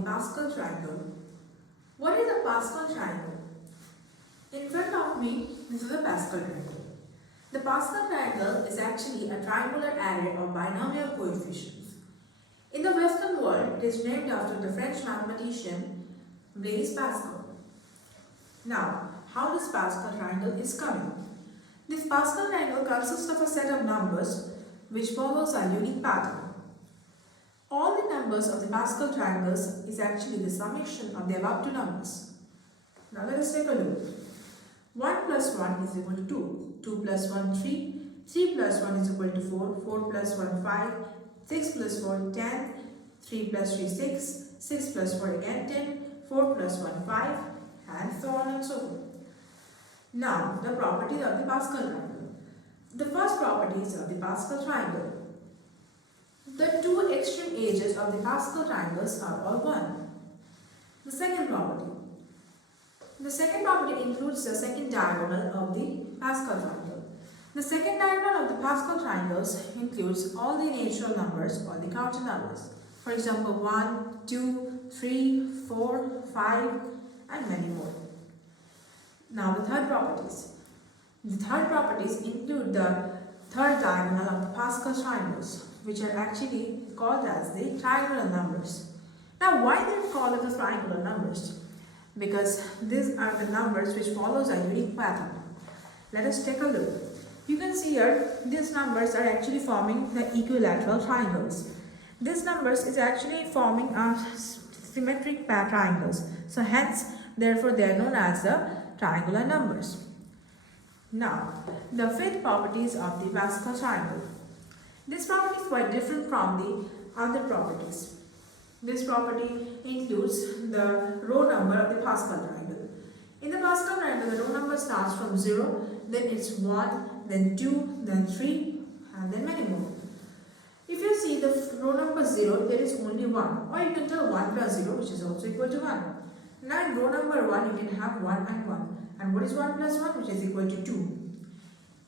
the Pascal triangle. What is a Pascal triangle? In front of me, this is a Pascal triangle. The Pascal triangle is actually a triangular array of binomial coefficients. In the Western world, it is named after the French mathematician Blaise Pascal. Now, how this Pascal triangle is coming? This Pascal triangle consists of a set of numbers which follows a unique pattern. All the numbers of the Pascal triangles is actually the summation of the above two numbers. Now let us take a look. 1 plus 1 is equal to 2. 2 plus 1, 3. 3 plus 1 is equal to 4. 4 plus 1, 5. 6 plus 4, 10. 3 plus 3, 6. 6 plus 4 again 10. 4 plus 1, 5. And so on and so forth. Now, the properties of the Pascal triangle. The first properties of the Pascal triangle. The two extreme edges of the Pascal triangles are all one. The second property. The second property includes the second diagonal of the Pascal triangle. The second diagonal of the Pascal triangles includes all the natural numbers or the counted numbers. For example, 1, 2, 3, 4, 5 and many more. Now the third properties. The third properties include the third diagonal of the Pascal triangles, which are actually called as the triangular numbers. Now why they are called as the triangular numbers? Because these are the numbers which follows a unique pattern. Let us take a look. You can see here these numbers are actually forming the equilateral triangles. These numbers is actually forming a symmetric triangles. So hence, therefore they are known as the triangular numbers. Now, the fifth properties of the Pascal triangle. This property is quite different from the other properties. This property includes the row number of the Pascal triangle. In the Pascal triangle, the row number starts from 0, then it's 1, then 2, then 3, and then many more. If you see the row number 0, there is only 1, or you can tell 1 plus 0, which is also equal to 1. Now in row number 1, you can have 1 and 1. And what is 1 plus 1? Which is equal to 2.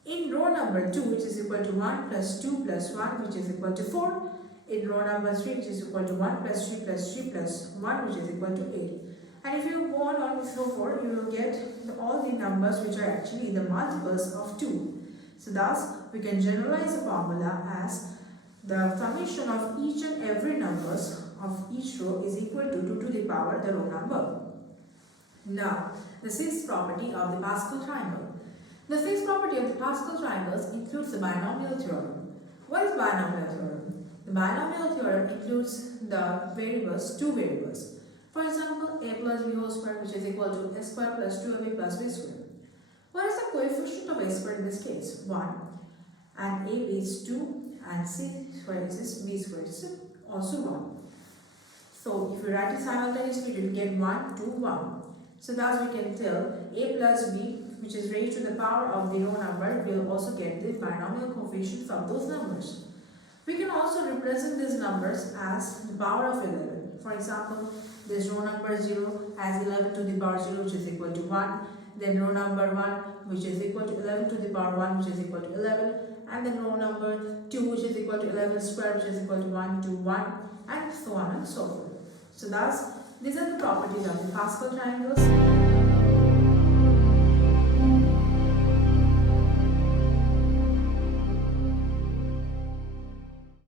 In row number 2, which is equal to 1 plus 2 plus 1, which is equal to 4. In row number 3, which is equal to 1 plus 3 plus 3 plus 1, which is equal to 8. And if you go on with row 4, you will get all the numbers which are actually the multiples of 2. So thus, we can generalize the formula as the summation of each and every numbers of each row is equal to 2 to the power the row number. Now, the sixth property of the Pascal triangle. The sixth property of the Pascal triangles includes the binomial theorem. What is binomial theorem? The binomial theorem includes the variables, two variables. For example, a plus b whole square, which is equal to a square plus 2ab plus b square. What is the coefficient of a square in this case? 1. And ab is 2 and c square is b square is also 1. So if you write it simultaneously, you will get 1, 2, 1. So thus we can tell a plus b, which is raised to the power of the row number, will also get the binomial coefficients of those numbers. We can also represent these numbers as the power of 11. For example, this row number 0 has 11 to the power 0, which is equal to 1. Then row number 1, which is equal to 11 to the power 1, which is equal to 11. And then row number 2, which is equal to 11 squared, which is equal to 1 to 1, and so on and so forth. So thus, these are the properties of the Pascal triangles.